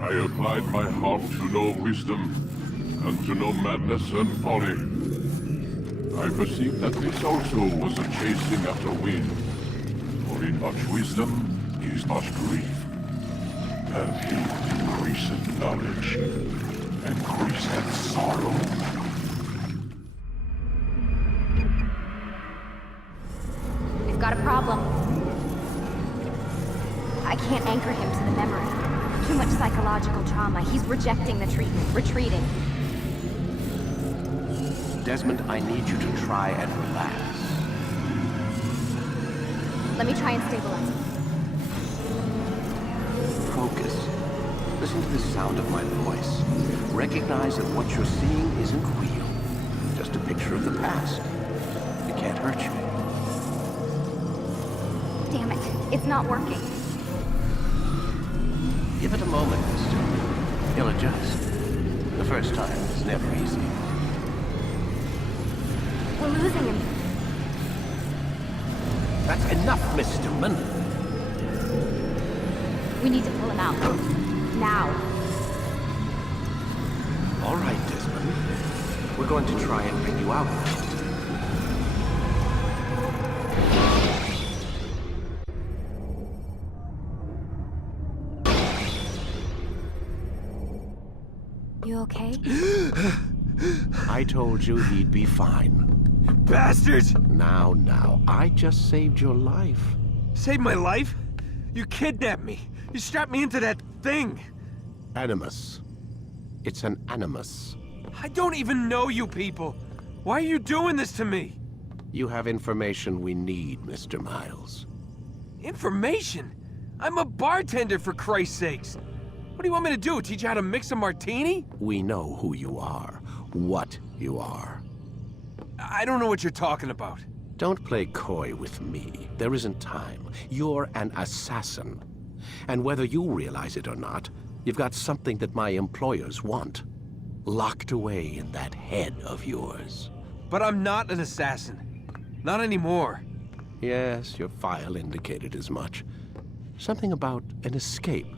I applied my heart to know wisdom, and to know madness and folly. I perceived that this also was a chasing after wind. For in much wisdom is much grief. And he increaseth knowledge, increaseth sorrow. We've got a problem. I can't anchor him to the memory. Too much psychological trauma. He's rejecting the treatment, retreating. Desmond, I need you to try and relax. Let me try and stabilize him. Focus. Listen to the sound of my voice. Recognize that what you're seeing isn't real. Just a picture of the past. It can't hurt you. Damn it. It's not working. Give it a moment, mister. He'll adjust. The first time is never easy. We're losing him. That's enough, Mr. Mann. We need to pull him out. Now. All right, Desmond. We're going to try and bring you out now. You okay? I told you he'd be fine. Bastards! Now, I just saved your life. Saved my life? You kidnapped me. You strapped me into that thing. Animus. It's an animus. I don't even know you people. Why are you doing this to me? You have information we need, Mr. Miles. Information? I'm a bartender, for Christ's sakes. What do you want me to do? Teach you how to mix a martini? We know who you are, what you are. I don't know what you're talking about. Don't play coy with me. There isn't time. You're an assassin. And whether you realize it or not, you've got something that my employers want. Locked away in that head of yours. But I'm not an assassin. Not anymore. Yes, your file indicated as much. Something about an escape.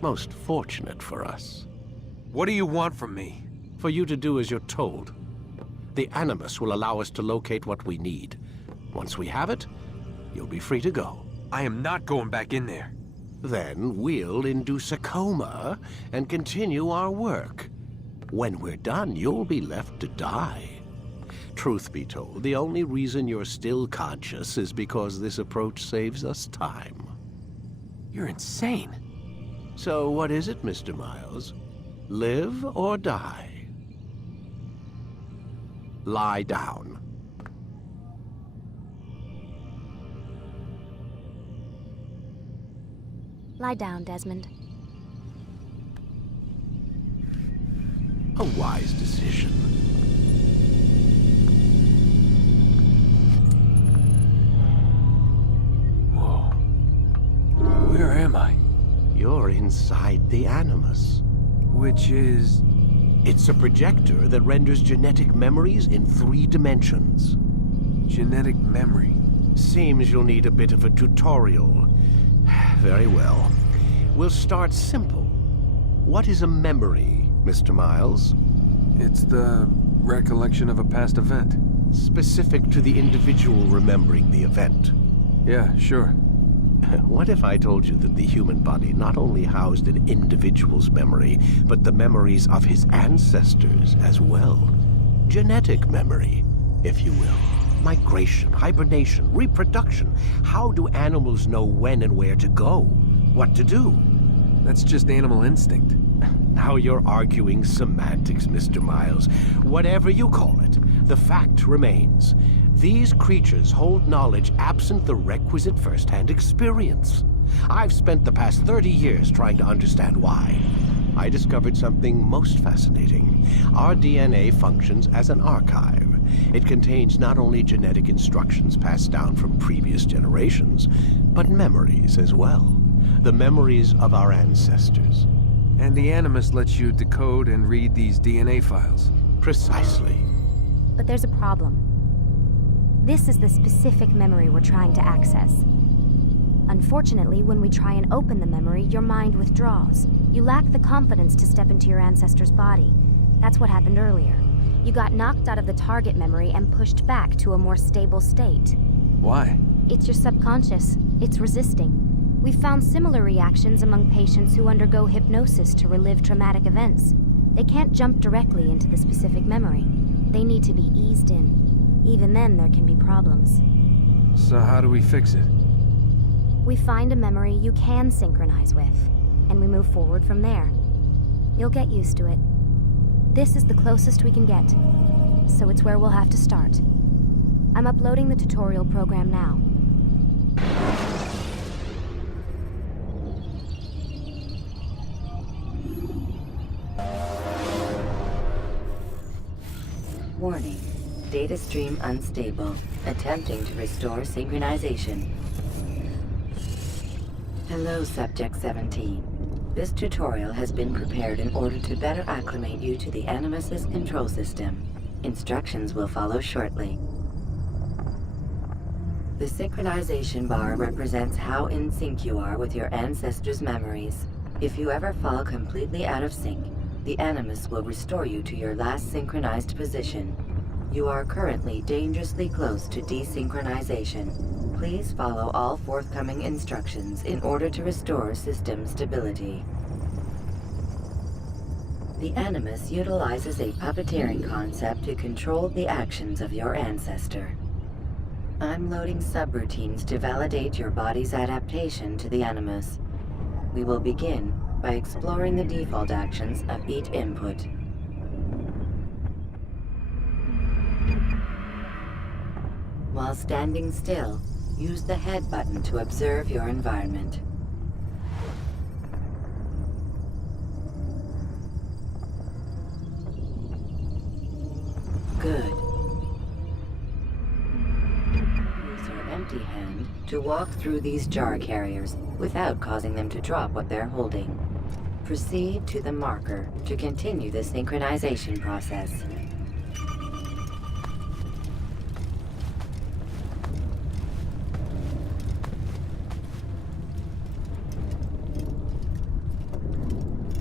Most fortunate for us. What do you want from me? For you to do as you're told. The Animus will allow us to locate what we need. Once we have it, you'll be free to go. I am not going back in there. Then we'll induce a coma and continue our work. When we're done, you'll be left to die. Truth be told, the only reason you're still conscious is because this approach saves us time. You're insane. So what is it, Mr. Miles? Live or die? Lie down. Lie down, Desmond. A wise decision. Whoa. Where am I? You're inside the Animus. Which is... It's a projector that renders genetic memories in 3 dimensions. genetic memory. Seems you'll need a bit of a tutorial. Very well. We'll start simple. What is a memory, Mr. Miles? It's the recollection of a past event. Specific to the individual remembering the event. Yeah, sure. What if I told you that the human body not only housed an individual's memory, but the memories of his ancestors as well? Genetic memory, if you will. Migration, hibernation, reproduction. How do animals know when and where to go? What to do? That's just animal instinct. Now you're arguing semantics, Mr. Miles. Whatever you call it, the fact remains. These creatures hold knowledge absent the requisite first-hand experience. I've spent the past 30 years trying to understand why. I discovered something most fascinating. Our DNA functions as an archive. It contains not only genetic instructions passed down from previous generations, but memories as well. the memories of our ancestors. And the Animus lets you decode and read these DNA files. Precisely. But there's a problem. This is the specific memory we're trying to access. Unfortunately, when we try and open the memory, your mind withdraws. You lack the confidence to step into your ancestor's body. That's what happened earlier. You got knocked out of the target memory and pushed back to a more stable state. Why? It's your subconscious. It's resisting. We've found similar reactions among patients who undergo hypnosis to relive traumatic events. They can't jump directly into the specific memory. They need to be eased in. Even then, there can be problems. So how do we fix it? We find a memory you can synchronize with, and we move forward from there. You'll get used to it. This is the closest we can get, so it's where we'll have to start. I'm uploading the tutorial program now. Warning. Data stream unstable. Attempting to restore synchronization. Hello, Subject 17. This tutorial has been prepared in order to better acclimate you to the Animus's control system. Instructions will follow shortly. The synchronization bar represents how in sync you are with your ancestors' memories. If you ever fall completely out of sync, the Animus will restore you to your last synchronized position. You are currently dangerously close to desynchronization. Please follow all forthcoming instructions in order to restore system stability. The Animus utilizes a puppeteering concept to control the actions of your ancestor. I'm loading subroutines to validate your body's adaptation to the Animus. We will begin by exploring the default actions of each input. While standing still, use the head button to observe your environment. Good. Use your empty hand to walk through these jar carriers without causing them to drop what they're holding. Proceed to the marker to continue the synchronization process.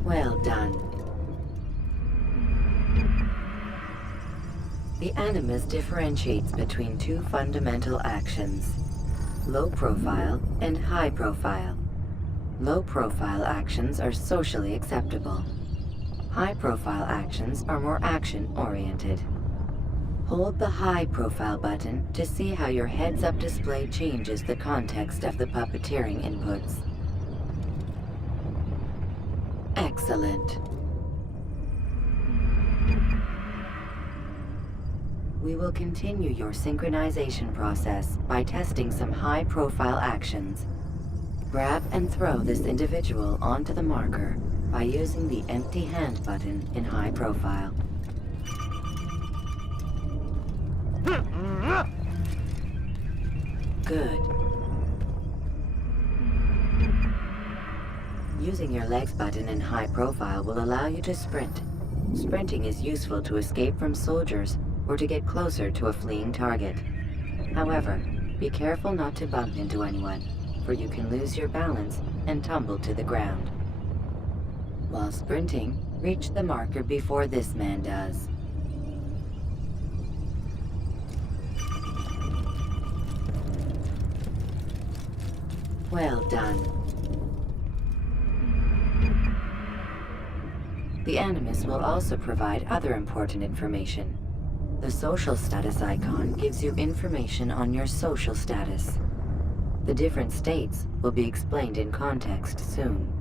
Well done. The Animus differentiates between two fundamental actions: low profile and high profile. Low profile actions are socially acceptable. High profile actions are more action-oriented. Hold the high profile button to see how your heads-up display changes the context of the puppeteering inputs. Excellent. We will continue your synchronization process by testing some high-profile actions. Grab and throw this individual onto the marker by using the empty hand button in high profile. Good. Using your legs button in high profile will allow you to sprint. Sprinting is useful to escape from soldiers or to get closer to a fleeing target. However, be careful not to bump into anyone, for you can lose your balance and tumble to the ground. While sprinting, reach the marker before this man does. Well done. The Animus will also provide other important information. The social status icon gives you information on your social status. The different states will be explained in context soon.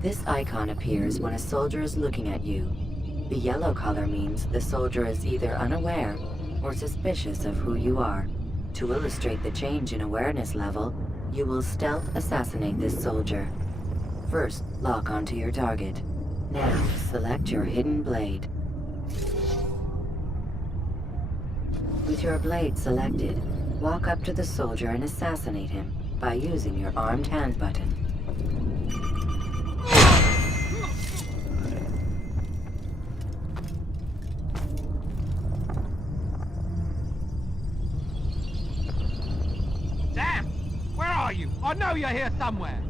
This icon appears when a soldier is looking at you. The yellow color means the soldier is either unaware or suspicious of who you are. To illustrate the change in awareness level, you will stealth assassinate this soldier. First, lock onto your target. Now, select your hidden blade. With your blade selected, walk up to the soldier and assassinate him by using your armed hand button. Damn! Where are you? I know you're here somewhere.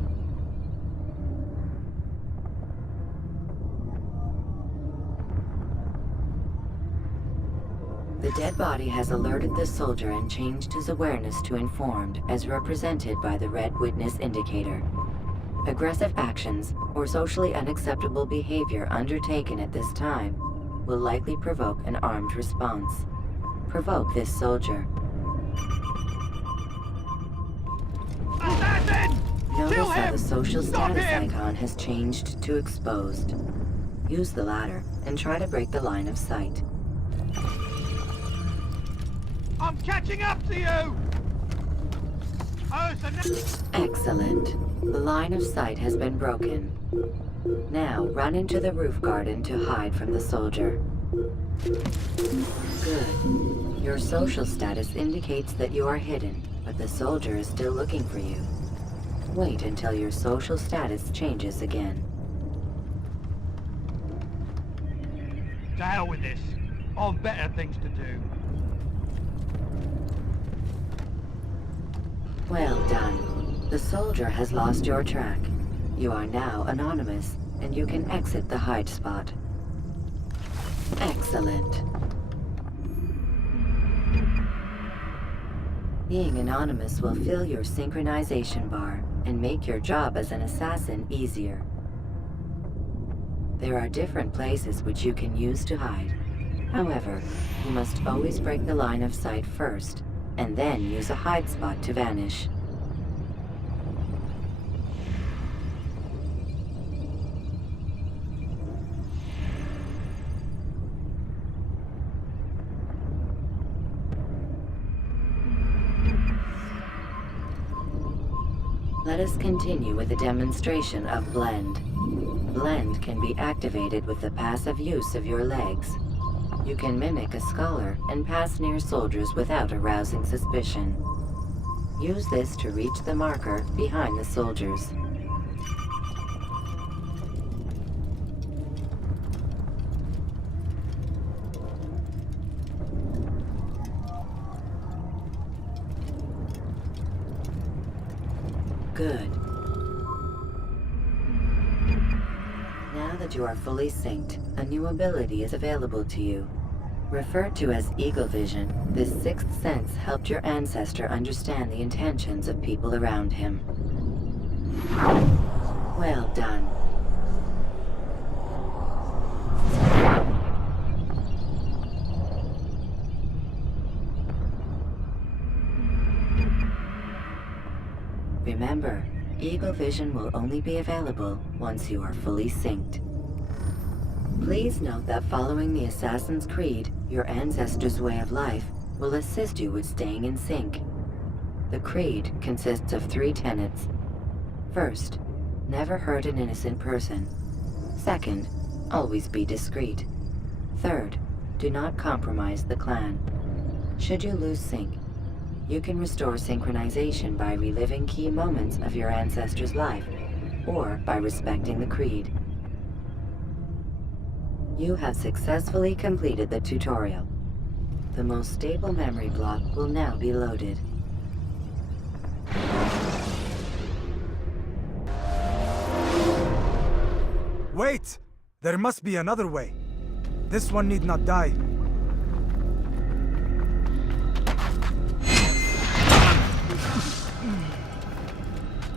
The dead body has alerted the soldier and changed his awareness to informed, as represented by the red witness indicator. Aggressive actions or socially unacceptable behavior undertaken at this time will likely provoke an armed response. Provoke this soldier. Assassin! Notice Kill how him! the social Stop status him! icon has changed to exposed. Use the latter and try to break the line of sight. I'm catching up to you! Oh, so Excellent. The line of sight has been broken. Now run into the roof garden to hide from the soldier. Good. Your social status indicates that you are hidden, but the soldier is still looking for you. Wait until your social status changes again. to hell with this. I've better things to do. Well done. The soldier has lost your track. You are now anonymous, and you can exit the hide spot. Excellent. Being anonymous will fill your synchronization bar and make your job as an assassin easier. There are different places which you can use to hide. However, you must always break the line of sight first, and then use a hide spot to vanish. Let us continue with a demonstration of Blend. Blend can be activated with the passive use of your legs. You can mimic a scholar and pass near soldiers without arousing suspicion. Use this to reach the marker behind the soldiers. Good. Now that you are fully synced, a new ability is available to you. Referred to as Eagle Vision, this sixth sense helped your ancestor understand the intentions of people around him. Well done. Remember, Eagle Vision will only be available once you are fully synced. Please note that following the Assassin's Creed, your ancestors' way of life will assist you with staying in sync. The Creed consists of 3 tenets. First, never hurt an innocent person. Second, always be discreet. Third, do not compromise the clan. Should you lose sync, you can restore synchronization by reliving key moments of your ancestor's life, or by respecting the Creed. You have successfully completed the tutorial. The most stable memory block will now be loaded. Wait! There must be another way. This one need not die.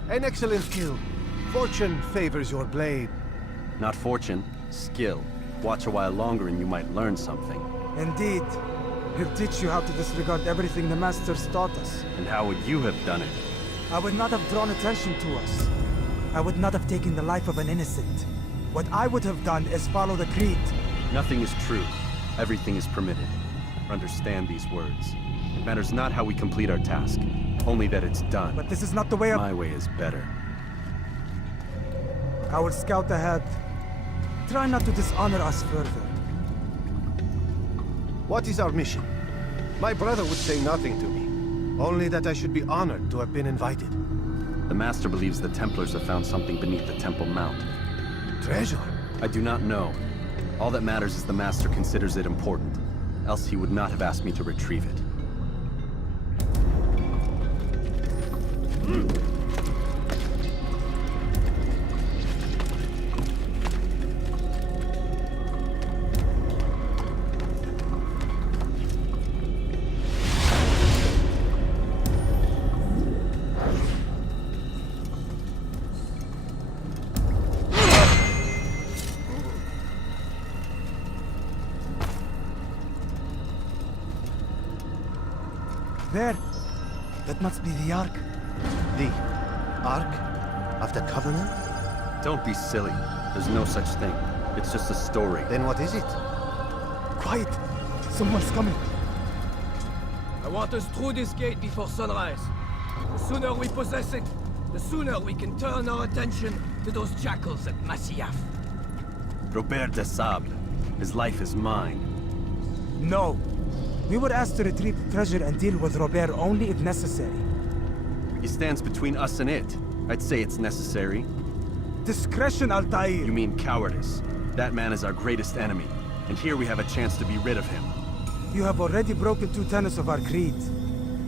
An excellent kill. Fortune favors your blade. Not fortune, skill. Watch a while longer and you might learn something. Indeed. He'll teach you how to disregard everything the Masters taught us. And how would you have done it? I would not have drawn attention to us. I would not have taken the life of an innocent. What I would have done is follow the Creed. Nothing is true. Everything is permitted. Understand these words. It matters not how we complete our task, only that it's done. But this is not the way of... My way is better. I will scout ahead. Try not to dishonor us further. What is our mission? My brother would say nothing to me. Only that I should be honored to have been invited. The Master believes the Templars have found something beneath the Temple Mount. Treasure? I do not know. All that matters is the Master considers it important. Else he would not have asked me to retrieve it. There. That must be the Ark. The Ark of the Covenant? Don't be silly. There's no such thing. It's just a story. Then what is it? Quiet! Someone's coming. I want us through this gate before sunrise. The sooner we possess it, the sooner we can turn our attention to those jackals at Masyaf. Robert de Sable. His life is mine. No. We were asked to retrieve the treasure and deal with Robert only if necessary. He stands between us and it. I'd say it's necessary. Discretion, Altair! You mean cowardice. That man is our greatest enemy, and here we have a chance to be rid of him. You have already broken 2 tenets of our creed.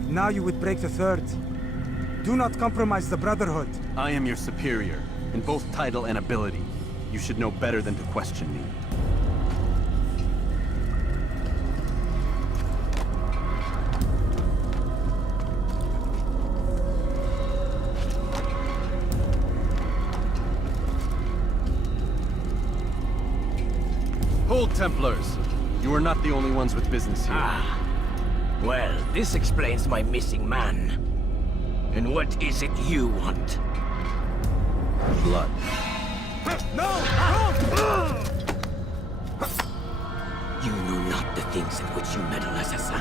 Now you would break the 3rd. Do not compromise the Brotherhood. I am your superior, in both title and ability. You should know better than to question me. Hold, Templars! You are not the only ones with business here. Ah. Well, this explains my missing man. And what is it you want? Blood. No! You know not the things in which you meddle, assassin.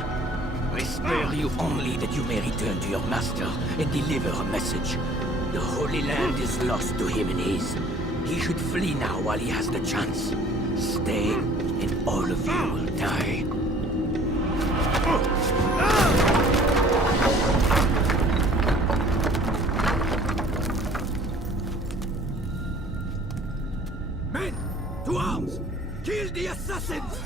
I spare you only that you may return to your master and deliver a message. The Holy Land is lost to him and his. He should flee now while he has the chance. Stay, and all of you will die. Men, to arms! Kill the assassins!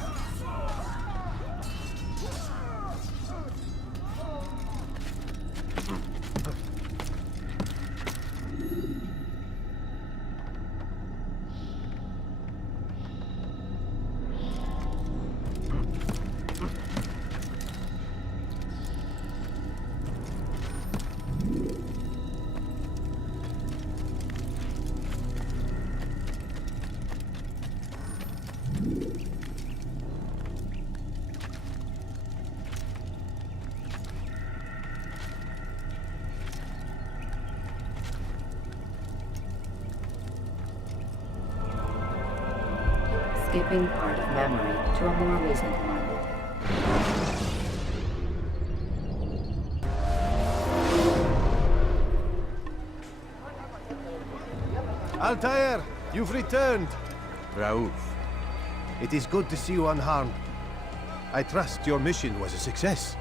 Skipping part of memory to a more recent one. Altair, you've returned. Raouf. It is good to see you unharmed. I trust your mission was a success.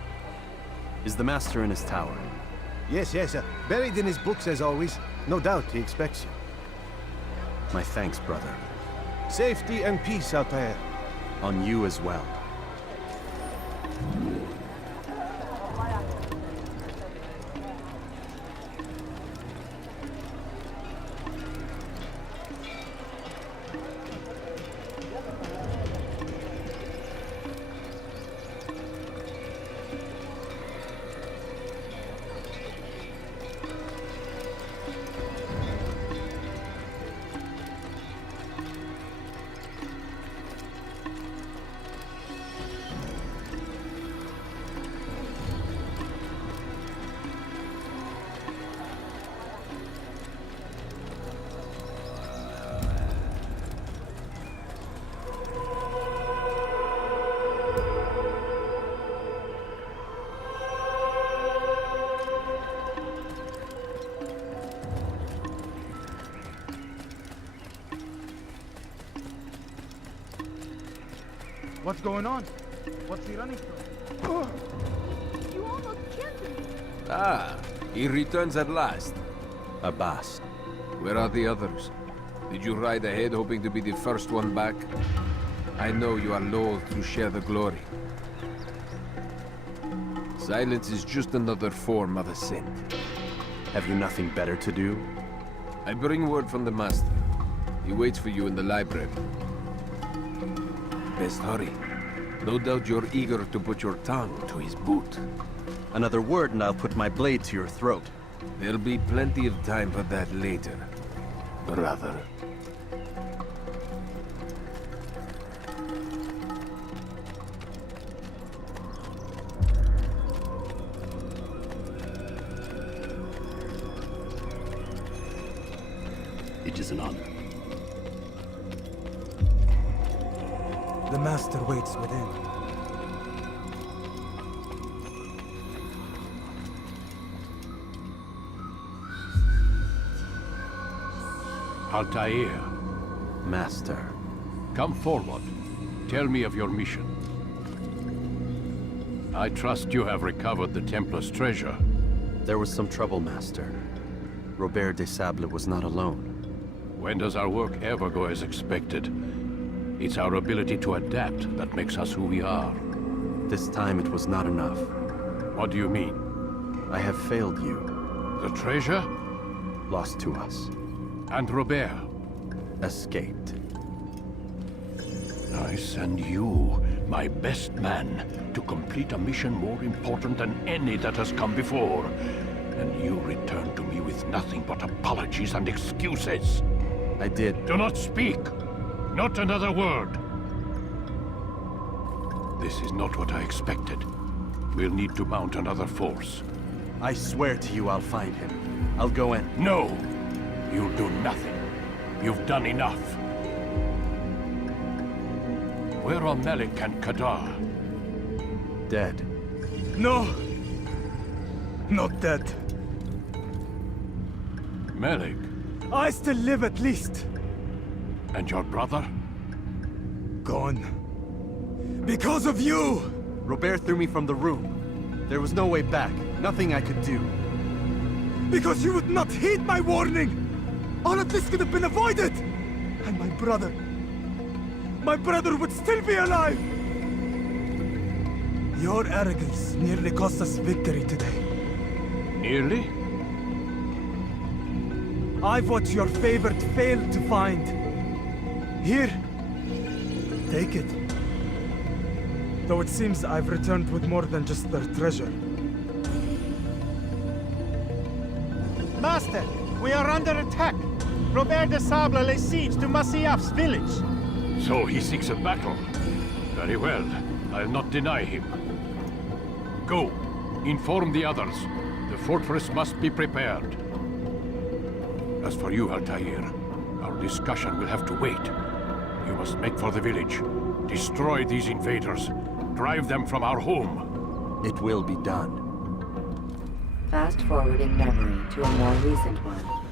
Is the Master in his tower? Yes, buried in his books as always. No doubt he expects you. My thanks, brother. Safety and peace, Altair. On you as well. What's going on? What's he running from? You almost killed me. Ah, he returns at last. Abbas. Where are the others? Did you ride ahead hoping to be the first one back? I know you are loath to share the glory. Silence is just another form of assent. Have you nothing better to do? I bring word from the Master. He waits for you in the library. Best hurry. No doubt you're eager to put your tongue to his boot. Another word and I'll put my blade to your throat. There'll be plenty of time for that later, brother. It is an honor. The Master waits within. Altair, Master. come forward. Tell me of your mission. I trust you have recovered the Templar's treasure. There was some trouble, Master. Robert de Sable was not alone. When does our work ever go as expected? It's our ability to adapt that makes us who we are. This time it was not enough. What do you mean? I have failed you. The treasure? Lost to us. And Robert? Escaped. I send you, my best man, to complete a mission more important than any that has come before. And you return to me with nothing but apologies and excuses. I did. Do not speak! Not another word! This is not what I expected. We'll need to mount another force. I swear to you I'll find him. I'll go in. No! You'll do nothing. You've done enough. Where are Melik and Kadar? Dead. No! Not dead. Melik? I still live at least. And your brother? Gone. Because of you! Robert threw me from the room. There was no way back. Nothing I could do. Because you would not heed my warning! All of this could have been avoided! And my brother would still be alive! Your arrogance nearly cost us victory today. Nearly? I've what your favorite failed to find. Here, take it. Though it seems I've returned with more than just their treasure. Master, we are under attack. Robert de Sable lays siege to Masyaf's village. So he seeks a battle. Very well. I'll not deny him. Go. Inform the others. The fortress must be prepared. As for you, Altair, our discussion will have to wait. You must make for the village. Destroy these invaders. Drive them from our home. It will be done. Fast-forwarding memory to a more recent one.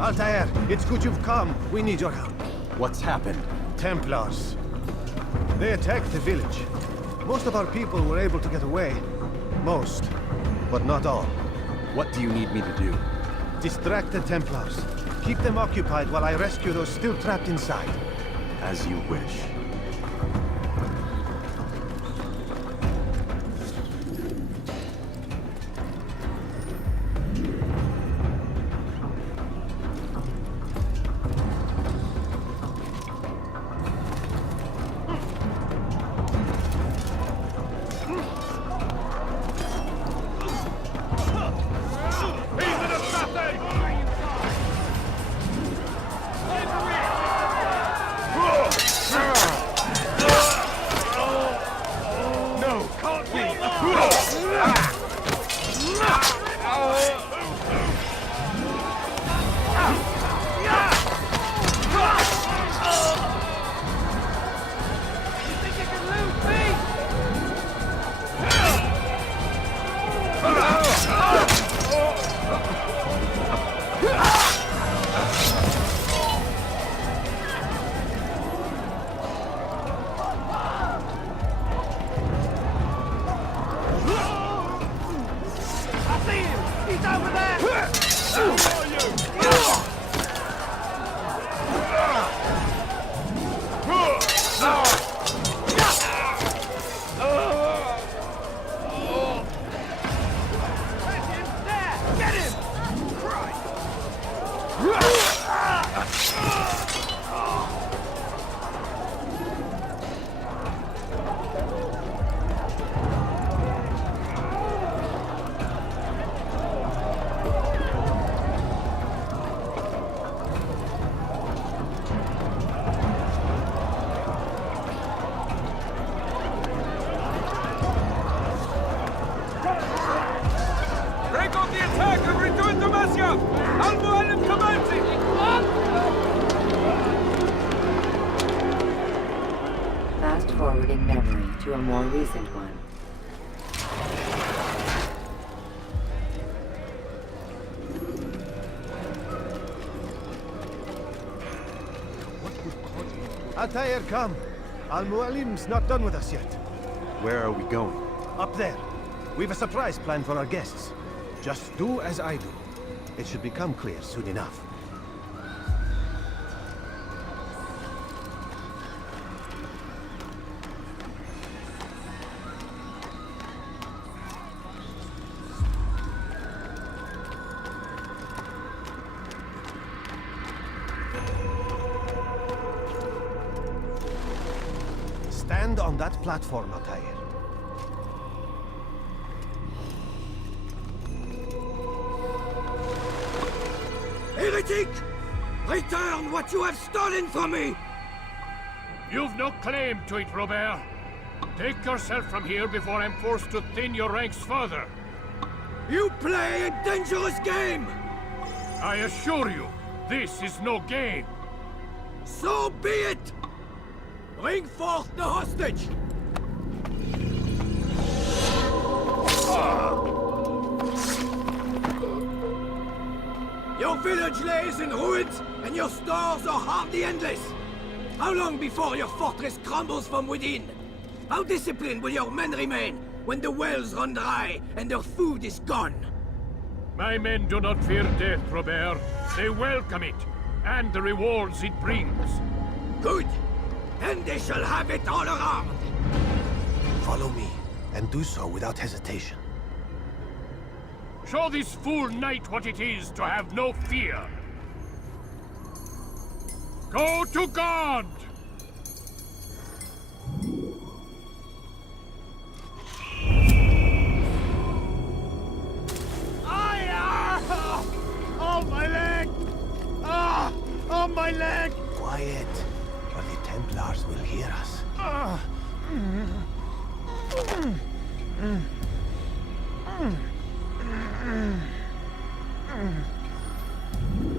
Altair, it's good you've come. We need your help. What's happened? Templars. They attacked the village. Most of our people were able to get away. Most, but not all. What do you need me to do? Distract the Templars. Keep them occupied while I rescue those still trapped inside. As you wish. Break off the attack and return to Masyaf! Al-Mualim commencing! Fast forwarding memory to a more recent one. Altair, come. Al-Mualim's not done with us yet. Where are we going? Up there. We've a surprise planned for our guests. Just do as I do. It should become clear soon enough. Stand on that platform, Altair. Heretic! Return what you have stolen from me! You've no claim to it, Robert. Take yourself from here before I'm forced to thin your ranks further. You play a dangerous game! I assure you, this is no game. So be it! Bring forth the hostage! Your village lays in ruins, and your stores are hardly endless. How long before your fortress crumbles from within? How disciplined will your men remain when the wells run dry and their food is gone? My men do not fear death, Robert. They welcome it, and the rewards it brings. Good! Then they shall have it all around! Follow me, and do so without hesitation. Show this fool knight what it is to have no fear. Go to God! Oh, my leg! Ah! Oh, my leg! Quiet, or the Templars will hear us.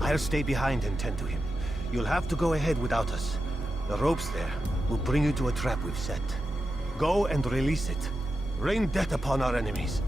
I'll stay behind and tend to him. You'll have to go ahead without us. The ropes there will bring you to a trap we've set. Go and release it. Rain death upon our enemies.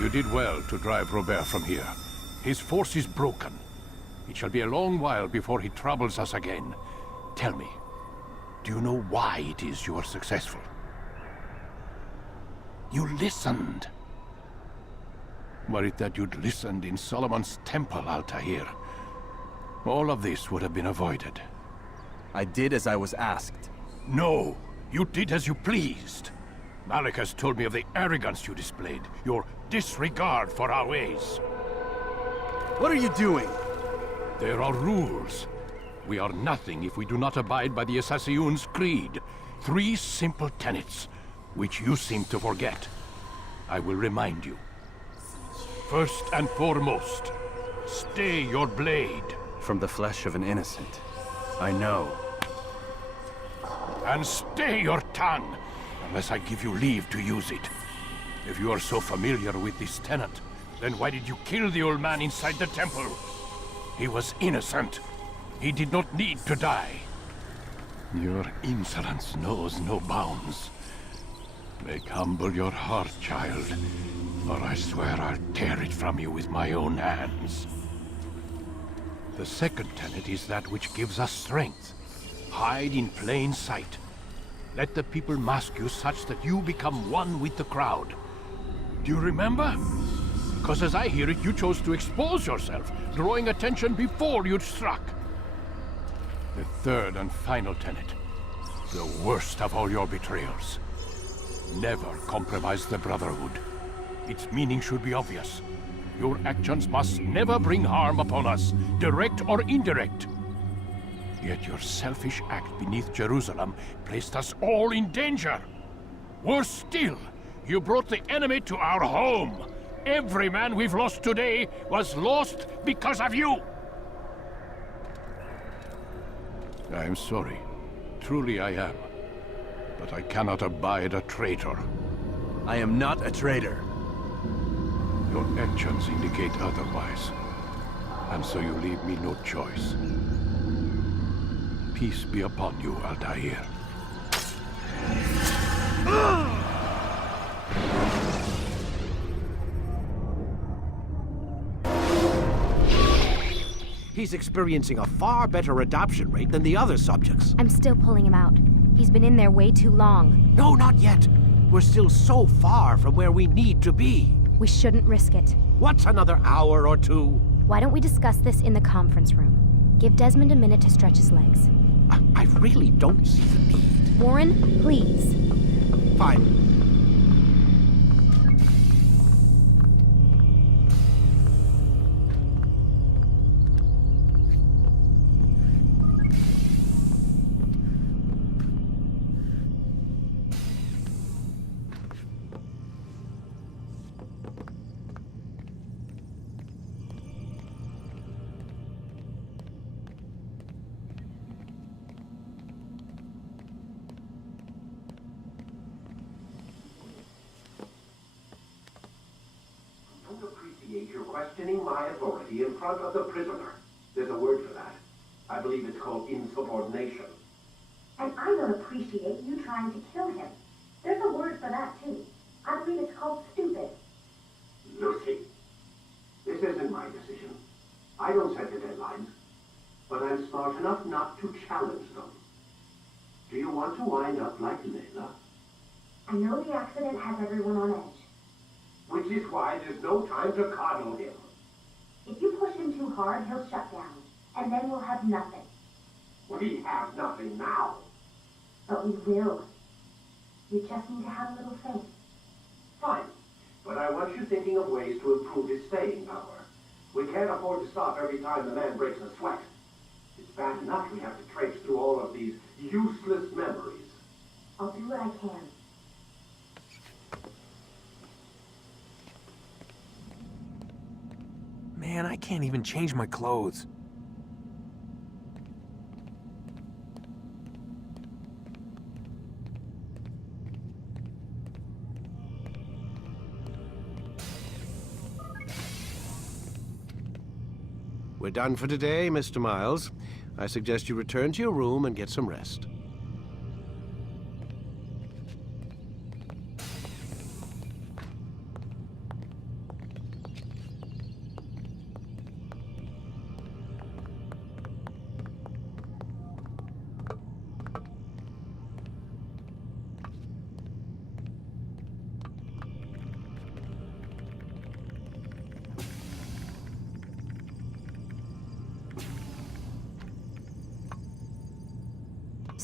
You did well to drive Robert from here. His force is broken. It shall be a long while before he troubles us again. Tell me, do you know why it is you are successful? You listened. Were it that you'd listened in Solomon's temple, Altair, all of this would have been avoided. I did as I was asked. No, you did as you pleased. Malik has told me of the arrogance you displayed, your disregard for our ways. What are you doing? There are rules. We are nothing if we do not abide by the Assassin's creed. 3 simple tenets, which you seem to forget. I will remind you. First and foremost, stay your blade. From the flesh of an innocent. I know. And stay your tongue, unless I give you leave to use it. If you are so familiar with this tenet, then why did you kill the old man inside the temple? He was innocent. He did not need to die. Your insolence knows no bounds. Make humble your heart, child, or I swear I'll tear it from you with my own hands. The second tenet is that which gives us strength. Hide in plain sight. Let the people mask you such that you become one with the crowd. Do you remember? Because as I hear it, you chose to expose yourself, drawing attention before you'd struck. The third and final tenet. The worst of all your betrayals. Never compromise the Brotherhood. Its meaning should be obvious. Your actions must never bring harm upon us, direct or indirect. Yet your selfish act beneath Jerusalem placed us all in danger. Worse still, you brought the enemy to our home. Every man we've lost today was lost because of you. I am sorry. Truly I am. But I cannot abide a traitor. I am not a traitor. Your actions indicate otherwise. And so you leave me no choice. Peace be upon you, Altair. He's experiencing a far better adoption rate than the other subjects. I'm still pulling him out. He's been in there way too long. No, not yet. We're still so far from where we need to be. We shouldn't risk it. What's another hour or 2? Why don't we discuss this in the conference room? Give Desmond a minute to stretch his legs. I really don't see the need. Warren, please. Fine. You're questioning my authority in front of the prisoner. There's a word for that. I believe it's called insubordination. And I don't appreciate you trying to kill him. There's a word for that, too. I believe it's called stupid. Lucy, this isn't my decision. I don't set the deadlines. But I'm smart enough not to challenge them. Do you want to wind up like Layla? I know the accident has everyone on edge. Which is why there's no time to coddle him. If you push him too hard, he'll shut down. And then we'll have nothing. We have nothing now. But we will. You just need to have a little faith. Fine. But I want you thinking of ways to improve his staying power. We can't afford to stop every time the man breaks a sweat. It's bad enough we have to traipse through all of these useless memories. I'll do what I can. Man, I can't even change my clothes. We're done for today, Mr. Miles. I suggest you return to your room and get some rest.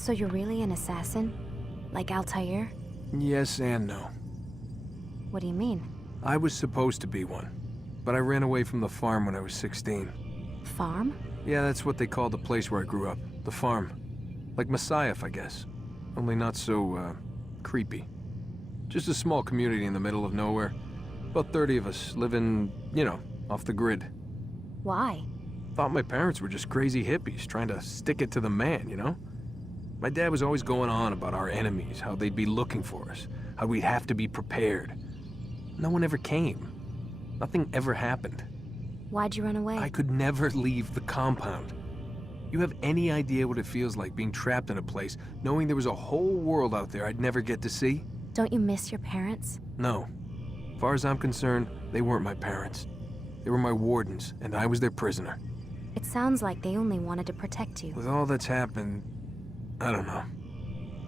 So you're really an assassin? Like Altair? Yes and no. What do you mean? I was supposed to be one, but I ran away from the farm when I was 16. Farm? Yeah, that's what they called the place where I grew up. The farm. Like Messiah, I guess. Only not so, creepy. Just a small community in the middle of nowhere. About 30 of us living, you know, off the grid. Why? Thought my parents were just crazy hippies trying to stick it to the man, you know? My dad was always going on about our enemies, how they'd be looking for us, how we'd have to be prepared. No one ever came. Nothing ever happened. Why'd you run away? I could never leave the compound. You have any idea what it feels like being trapped in a place, knowing there was a whole world out there I'd never get to see? Don't you miss your parents? No. As far as I'm concerned, they weren't my parents. They were my wardens, and I was their prisoner. It sounds like they only wanted to protect you. With all that's happened, I don't know.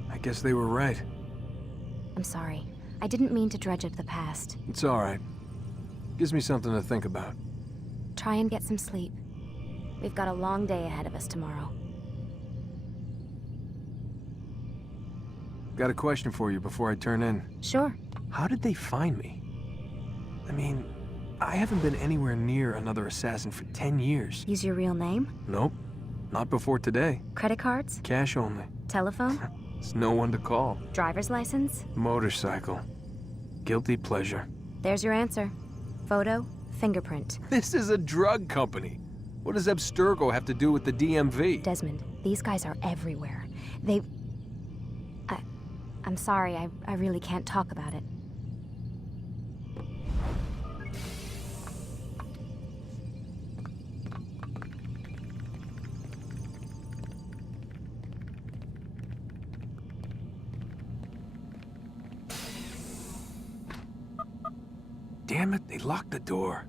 I guess they were right. I'm sorry. I didn't mean to dredge up the past. It's all right. Gives me something to think about. Try and get some sleep. We've got a long day ahead of us tomorrow. Got a question for you before I turn in. Sure. How did they find me? I mean, I haven't been anywhere near another assassin for 10 years. Use your real name? Nope. Not before today. Credit cards? Cash only. Telephone? There's no one to call. Driver's license? Motorcycle. Guilty pleasure. There's your answer. Photo, fingerprint. This is a drug company. What does Abstergo have to do with the DMV? Desmond, these guys are everywhere. I'm sorry, I really can't talk about it. Damn it, they locked the door.